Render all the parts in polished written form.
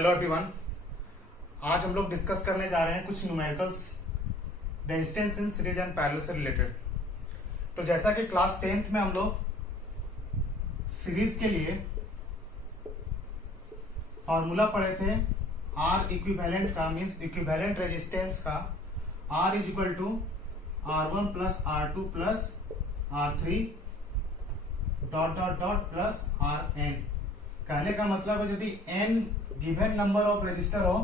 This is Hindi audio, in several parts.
Hello everyone. आज हम लोग डिस्कस करने जा रहे हैं कुछ numericals resistance in series and parallel से रिलेटेड। तो जैसा कि क्लास 10th में हम लोग सीरीज के लिए फॉर्मूला पढ़े थे आर इक्विवेलेंट का, मीन्स इक्विवेलेंट रेजिस्टेंस का R is equal to R1 plus R2 plus R3 dot dot dot plus Rn। कहने का मतलब है यदि n given number of resistor हो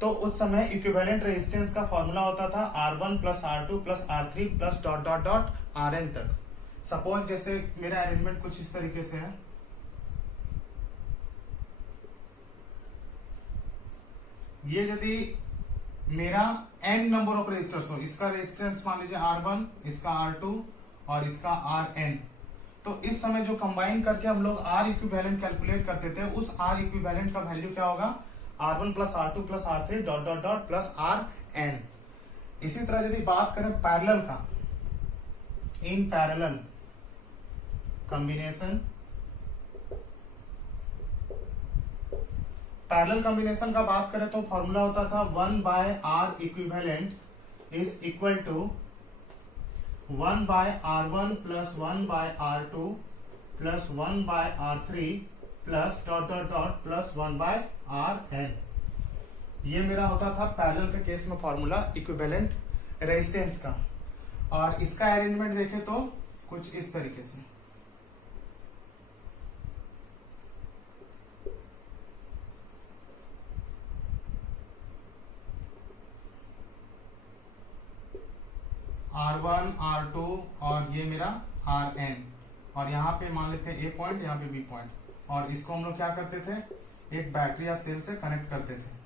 तो उस समय इक्विवेलेंट रेजिस्टेंस का फॉर्मूला होता था R1 plus R2 plus R3 plus dot dot dot Rn तक। सपोज जैसे मेरा अरेंजमेंट कुछ इस तरीके से है, ये यदि मेरा n नंबर ऑफ रजिस्टर्स हो, इसका रेजिस्टेंस मान लीजिए R1, इसका R2 और इसका Rn, तो इस समय जो कंबाइन करके हम लोग R इक्विवेलेंट कैलकुलेट करते थे, उस R इक्विवेलेंट का वैल्यू क्या होगा? R1 plus R2 plus R3 dot dot dot plus Rn। इसी तरह यदि बात करें पैरेलल का, in parallel combination, parallel combination का बात करें तो फॉर्मूला होता था 1 by R equivalent is equal to 1 by R1 plus 1 by R2 plus 1 by R3 plus dot dot dot plus 1 by Rn। ये मेरा होता था पैरेलल के केस में फॉर्मूला इक्विवेलेंट रेजिस्टेंस का। और इसका अरेंजमेंट देखें तो कुछ इस तरीके से, R1 R2 और ये मेरा Rn, और यहाँ पे मान लेते हैं A पॉइंट, यहाँ पे B पॉइंट, और इसको हम लोग क्या करते थे, एक बैटरी या सेल से कनेक्ट करते थे।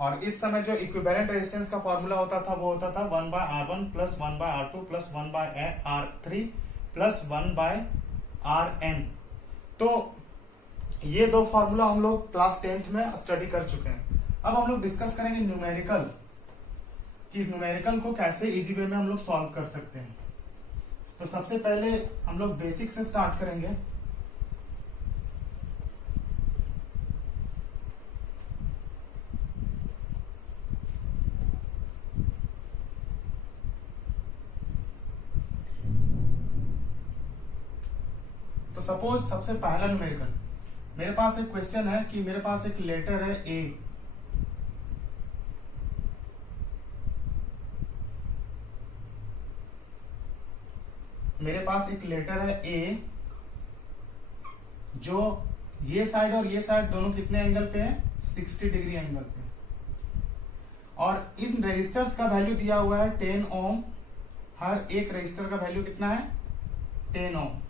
और इस समय जो इक्विवेलेंट रेजिस्टेंस का फॉर्मूला होता था वो होता था 1 by R1 plus 1 by R2 plus 1 by R3 plus 1 by Rn। तो ये दो फॉर्मूला हम लोग क्लास 10th में स्टडी कर चुके हैं। अब हम लोग डिस्कस करेंगे न्यूमेरिकल, कि न्यूमेरिकल को कैसे इजी वे में हम लोग सॉल्व कर सकते हैं। तो सबसे पहले हम लोग बेसिक से स्टार्ट करेंगे। तो सपोज सबसे पहला न्यूमेरिकल, मेरे पास एक क्वेश्चन है कि मेरे पास एक लेटर है ए, मेरे पास एक लेटर है ए, जो ये साइड और ये साइड दोनों कितने एंगल पे है? 60 डिग्री एंगल पे। और इन रेजिस्टर्स का वैल्यू दिया हुआ है 10 ओम। हर एक रेजिस्टर का वैल्यू कितना है? 10 ओम।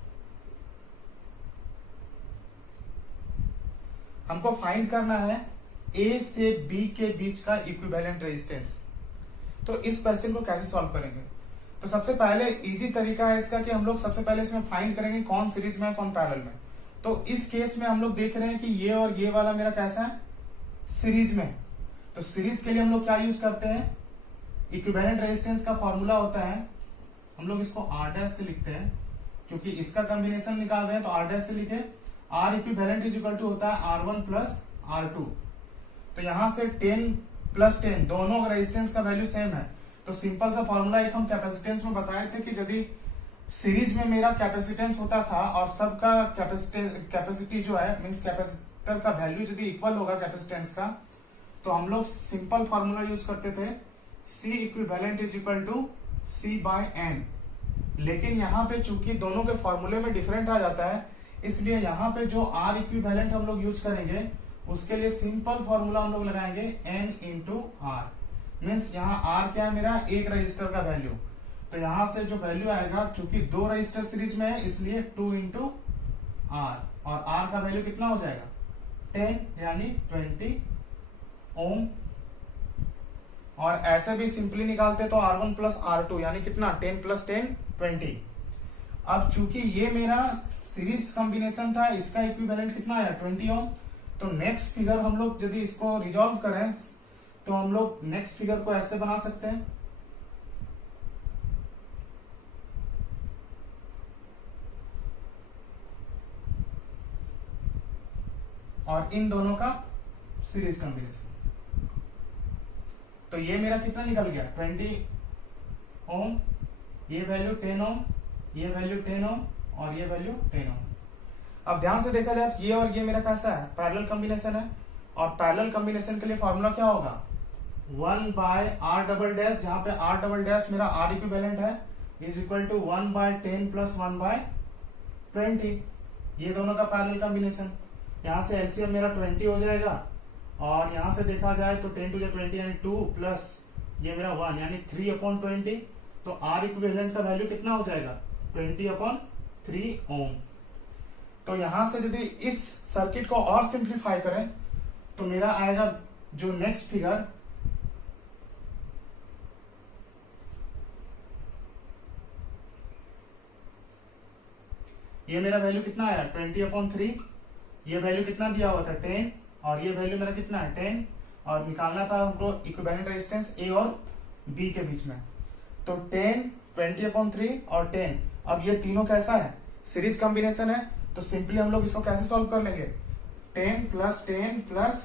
हमको फाइंड करना है ए से बी के बीच का इक्विवेलेंट रेजिस्टेंस। तो इस क्वेश्चन को कैसे सॉल्व करेंगे? तो सबसे पहले इजी तरीका है इसका कि हम लोग सबसे पहले इसमें फाइंड करेंगे कौन सीरीज में है कौन पैरेलल में। तो इस केस में हम लोग देख रहे हैं कि ये और ये वाला मेरा कैसा है? सीरीज में। तो सीरीज के लिए हम लोग क्या यूज करते हैं? इक्विवेलेंट रेजिस्टेंस का फॉर्मूला होता है, हम लोग इसको R' से लिखते हैं, क्योंकि इसका कॉम्बिनेशन निकाल रहे हैं तो R' से लिखे। R equivalent is equal to होता है R1 प्लस R2। तो यहां से 10 प्लस 10 दोनों का रेजिस्टेंस का वैल्यू सेम है। तो सिंपल सा फॉर्मूला एक हम कैपेसिटेंस में बताए थे कि यदि सीरीज में मेरा कैपेसिटेंस होता था और सबका कैपेसिटी जो है, मींस कैपेसिटर का वैल्यू यदि इक्वल होगा कैपेसिटेंस का, तो हम लोग सिंपल फॉर्मूला यूज करते थे C equivalent is equal to C by N। लेकिन यहाँ पे चूंकि दोनों के फॉर्मूले में डिफरेंट आ जाता है, इसलिए यहाँ पे जो R इक्विवेलेंट हम लोग यूज करेंगे उसके लिए सिंपल फॉर्मूला हम लोग लगाएंगे N इंटू R। मीन्स यहाँ R क्या है मेरा? एक रजिस्टर का वैल्यू। तो यहां से जो वैल्यू आएगा, चूंकि दो रजिस्टर सीरीज में है इसलिए 2 इंटू R, और R का वैल्यू कितना हो जाएगा? 10 यानी 20 ओम। और ऐसे भी सिंपली निकालते तो R1 प्लस R2 यानी कितना? 10 प्लस 10 20। अब चूंकि ये मेरा सीरीज कॉम्बिनेशन था, इसका इक्विवेलेंट कितना है? 20 ओम। तो नेक्स्ट फिगर हम लोग यदि इसको रिजॉल्व करें तो हम लोग नेक्स्ट फिगर को ऐसे बना सकते हैं, और इन दोनों का सीरीज कॉम्बिनेशन। तो ये मेरा कितना निकल गया 20 ओम, ये वैल्यू 10 ओम, ये वैल्यू 10 ओम और ये वैल्यू 10 ओम। अब ध्यान से देखा जाए ये और ये मेरा कैसा है, पैरेलल कॉम्बिनेशन है। और पैरेलल कॉम्बिनेशन के लिए फॉर्मूला क्या होगा 1 बाय आर डबल डैश, जहां पे आर डबल डैश मेरा आर इक्विवेलेंट है, is equal to 1 by 10 plus 1 by 20। ये दोनों का पैरेलल कॉम्बिनेशन। यहां से एलसीएम मेरा 20 हो जाएगा और यहां से देखा जाए तो 10 टू 20 यानी 2 प्लस ये मेरा 1 यानी 3/20। तो आर इक्विवेलेंट का वैल्यू कितना हो जाएगा 20/3 ओम। तो यहां से यदि इस सर्किट को और सिंप्लीफाई करें तो मेरा आएगा जो नेक्स्ट फिगर, ये मेरा वैल्यू कितना आया 20/3। ये वैल्यू कितना दिया हुआ था 10 और ये वैल्यू मेरा कितना है 10 और निकालना था हमको इक्विवेलेंट रेजिस्टेंस ए और बी के बीच में। तो 10 20/3 और 10। अब ये तीनों कैसा है सीरीज कॉम्बिनेशन है। तो सिंपली हम लोग इसको कैसे सॉल्व कर लेंगे 10 प्लस 10 प्लस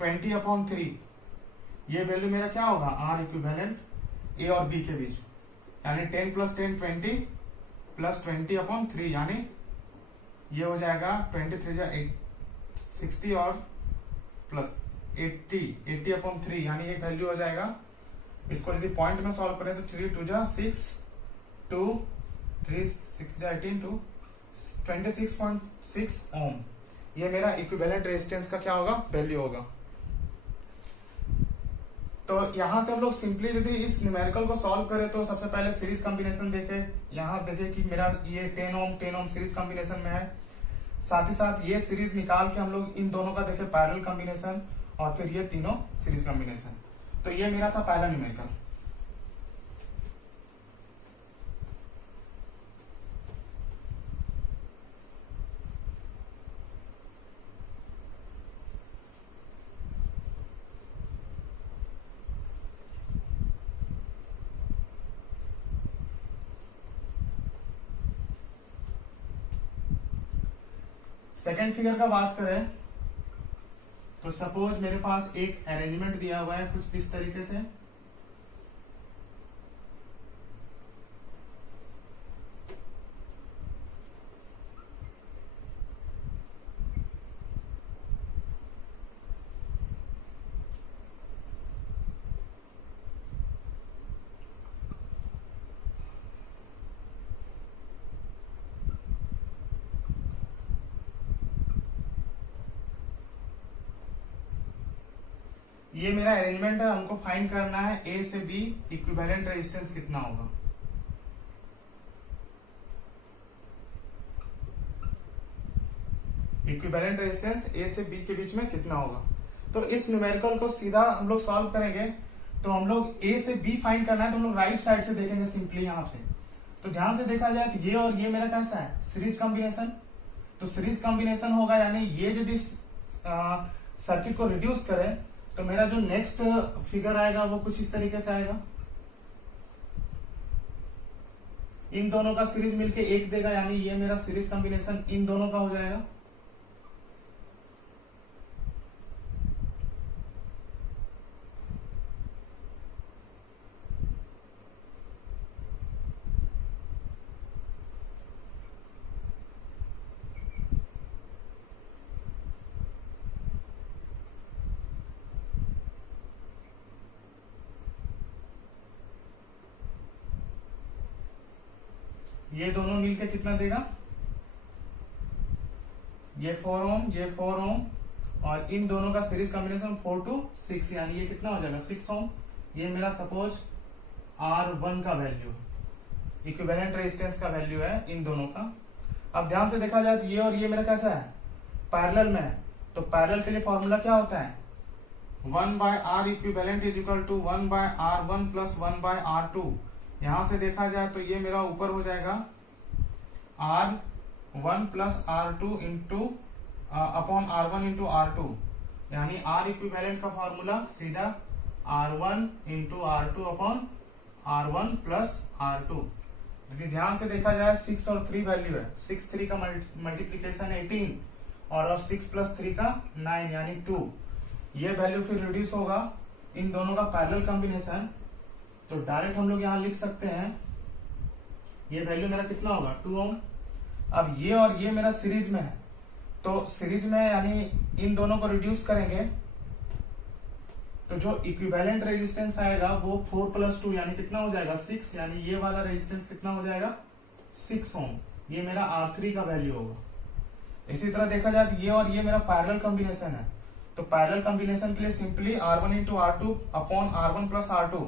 20/3। ये वैल्यू मेरा क्या होगा आर इक्विवेलेंट ए और बी के बीच, यानी 10 प्लस 10 20 प्लस 20/3 यानी ये हो जाएगा 23 60 और प्लस 80/3 यानी एक वैल्यू हो जाएगा। इसको यदि पॉइंट में सॉल्व करें तो 3 2 जा 6 2 3 6 जा 18 2 26.6 ओम। ये मेरा इक्विवेलेंट रेजिस्टेंस का क्या होगा वैल्यू होगा। तो यहां से हम लोग सिंपली यदि इस न्यूमेरिकल को सॉल्व करें तो सबसे पहले सीरीज कॉम्बिनेशन देखे, यहां देखे कि मेरा ये 10 ओम सीरीज कॉम्बिनेशन में है। साथ ही साथ ये सीरीज निकाल के हम लोग इन दोनों का देखे पैरेलल कॉम्बिनेशन और फिर ये तीनों सीरीज कॉम्बिनेशन। तो ये मेरा था पहला न्यूमेरिकल। सेकेंड फिगर का बात करें तो सपोज मेरे पास एक अरेंजमेंट दिया हुआ है कुछ इस तरीके से। ये मेरा अरेंजमेंट है, हमको फाइंड करना है ए से बी इक्विवेलेंट रेजिस्टेंस कितना होगा। इक्विवेलेंट रेजिस्टेंस ए से बी के बीच में कितना होगा। तो इस न्यूमेरिकल को सीधा हम लोग सॉल्व करेंगे। तो हम लोग ए से बी फाइंड करना है तो हम लोग राइट साइड से देखेंगे सिंपली यहां से। तो ध्यान से देखा जाए तो ये और ये मेरा कैसा है सीरीज कॉम्बिनेशन। तो सीरीज कॉम्बिनेशन होगा यानी ये यदि सर्किट को रिड्यूस करें तो मेरा जो नेक्स्ट फिगर आएगा वो कुछ इस तरीके से आएगा। इन दोनों का सीरीज मिलके एक देगा यानी ये मेरा सीरीज कॉम्बिनेशन इन दोनों का हो जाएगा। ये दोनों मिलके कितना देगा ये 4 ओम ये 4 ओम और इन दोनों का सीरीज कॉम्बिनेशन 4 to 6 यानी ये कितना हो जाएगा 6 ओम। ये मेरा सपोज R1 का वैल्यू इक्विवेलेंट रेजिस्टेंस का वैल्यू है इन दोनों का। अब ध्यान से देखा जाए तो ये और ये मेरा कैसा है पैरेलल में है। तो पैरेलल के लिए फॉर्मूला क्या होता है 1 by R equivalent is equal to 1 by R1 plus 1 by R2। यहां से देखा जाए तो ये मेरा ऊपर हो जाएगा R1 plus R2 into upon R1 into R2 यानी R इक्विवेलेंट का फॉर्मूला सीधा R1 into R2 upon R1 plus R2। यदि ध्यान से देखा जाए 6 और 3 वैल्यू है 6 3 का मल्टीप्लीकेशन 18 और 6 प्लस 3 का 9 यानी 2। ये वैल्यू फिर रिड्यूस होगा इन दोनों का पैरेलल कॉम्बिनेशन। तो डायरेक्ट हम लोग यहां लिख सकते हैं ये वैल्यू मेरा कितना होगा 2 ओम। अब ये और ये मेरा सीरीज में है, तो सीरीज में यानी इन दोनों को रिड्यूस करेंगे तो जो इक्विवेलेंट रेजिस्टेंस आएगा वो 4 प्लस 2 यानी कितना हो जाएगा 6, यानी ये वाला रेजिस्टेंस कितना हो जाएगा 6 ओम। ये मेरा R3 का वैल्यू होगा। इसी तरह देखा जाए तो ये और ये मेरा पैरेलल कॉम्बिनेशन है, तो पैरेलल कॉम्बिनेशन के लिए simply R1 into R2 upon R1 plus R2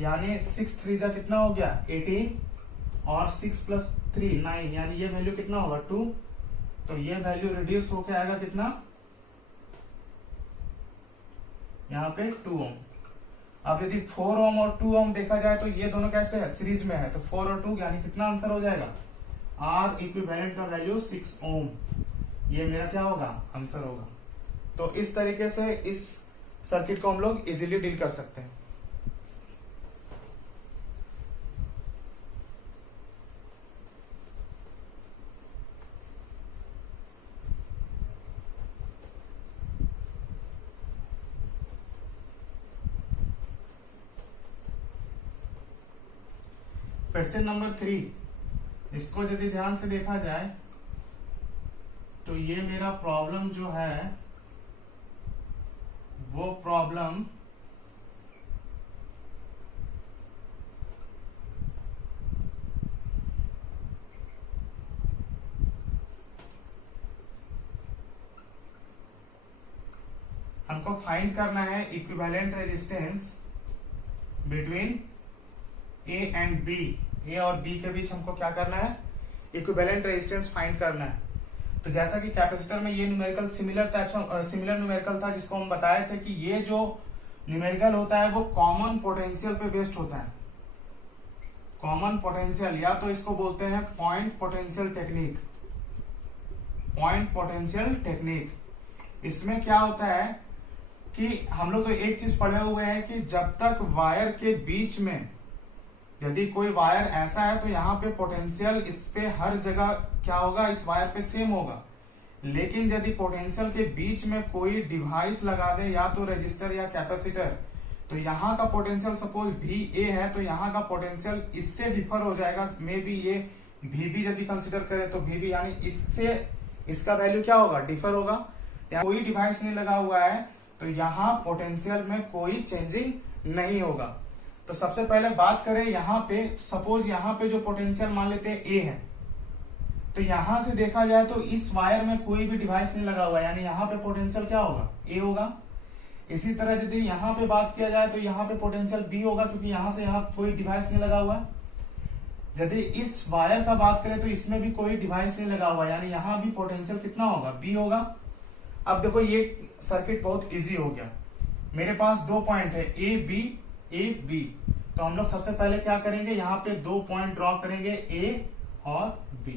यानी 6 3 जा कितना हो गया 18 और 6 प्लस 3 9 यानी ये वैल्यू कितना होगा 2। तो ये वैल्यू रिड्यूस होके आएगा कितना यहाँ पे 2 ओम। अब यदि 4 ओम और 2 ओम देखा जाए तो ये दोनों कैसे है सीरीज में है, तो 4 और 2 यानी कितना आंसर हो जाएगा R इक्विवेलेंट का वैल्यू 6 ओम। ये मेरा क्या होगा आंसर होगा। तो इस तरीके से इस सर्किट को हम लोग इजीली डील कर सकते हैं। क्वेश्चन नंबर 3, इसको यदि ध्यान से देखा जाए तो ये मेरा प्रॉब्लम जो है वो प्रॉब्लम हमको फाइंड करना है equivalent resistance between A and B. A और बी के बीच हमको क्या करना है इक्विवेलेंट रेजिस्टेंस फाइंड करना है। तो जैसा कि कैपेसिटर में ये न्यूमेरिकल सिमिलर न्यूमेरिकल था जिसको हम बताए थे कि ये जो न्यूमेरिकल होता है वो कॉमन पोटेंशियल पे बेस्ड होता है। कॉमन पोटेंशियल या तो इसको बोलते हैं point potential technique. Point potential technique इसमें क्या होता है कि हम लोग तो एक चीज पढ़े हुए हैं कि जब तक वायर के बीच में यदि कोई वायर ऐसा है तो यहाँ पे पोटेंशियल इस पे हर जगह क्या होगा इस वायर पे सेम होगा। लेकिन यदि पोटेंशियल के बीच में कोई डिवाइस लगा दे या तो रेजिस्टर या कैपेसिटर तो यहाँ का पोटेंशियल सपोज VA है तो यहाँ का पोटेंशियल इससे डिफर हो जाएगा। मे बी ये VB यदि कंसिडर करें तो VB यानी इससे इसका वैल्यू क्या होगा डिफर होगा। कोई डिवाइस नहीं लगा हुआ है तो यहाँ पोटेंशियल में कोई चेंजिंग नहीं होगा। तो सबसे पहले बात करें यहाँ पे सपोज यहाँ पे जो पोटेंशियल मान लेते हैं A है तो यहां से देखा जाए तो इस वायर में कोई भी डिवाइस नहीं लगा हुआ है यानी यहाँ पे पोटेंशियल क्या होगा A होगा। इसी तरह यदि यहाँ पे बात किया जाए तो यहाँ पे पोटेंशियल B होगा क्योंकि यहाँ से यहाँ कोई डिवाइस नहीं लगा हुआ है। यदि इस वायर का बात करें तो इसमें भी कोई डिवाइस नहीं लगा हुआ यानी यहाँ भी पोटेंशियल कितना होगा B होगा। अब देखो ये सर्किट बहुत इजी हो गया। मेरे पास दो पॉइंट है A B। तो हम लोग सबसे पहले क्या करेंगे यहाँ पे दो पॉइंट ड्रॉ करेंगे A और B।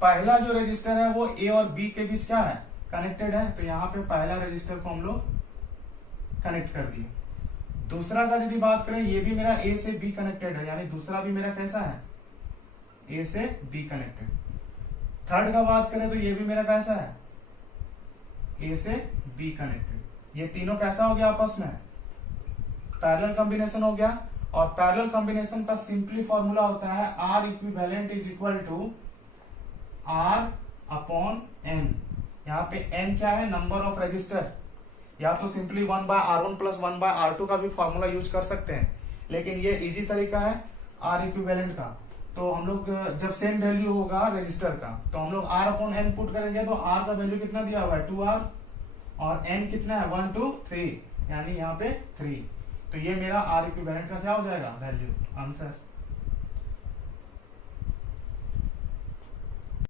पहला जो रजिस्टर है वो A और B के बीच क्या है कनेक्टेड है तो यहाँ पे पहला रजिस्टर को हम लोग कनेक्ट कर दिए। दूसरा का यदि बात करें ये भी मेरा A से B कनेक्टेड है यानी दूसरा भी मेरा कैसा है A से B कनेक्टेड। थर्ड का बात करें तो ये भी मेरा कैसा है A से B कनेक्टेड। ये तीनों कैसा हो गया आपस में पैरेलल कॉम्बिनेशन हो गया। और पैरेलल कॉम्बिनेशन का सिंपली फॉर्मूला होता है R equivalent is equal to R upon N। यहाँ पे N क्या है नंबर ऑफ रजिस्टर, या तो सिंपली 1/R1 प्लस 1/R2 का भी फॉर्मूला यूज कर सकते हैं लेकिन ये इजी तरीका है R इक्विवेलेंट का। तो हम लोग जब सेम वैल्यू होगा रजिस्टर का तो हम लोग R अपॉन N पुट करेंगे तो R का वैल्यू कितना दिया हुआ है 2R और N कितना है 1 2 3 यानी यहाँ पे 3। तो ये मेरा R इक्विवेलेंट का क्या हो जाएगा वैल्यू आंसर।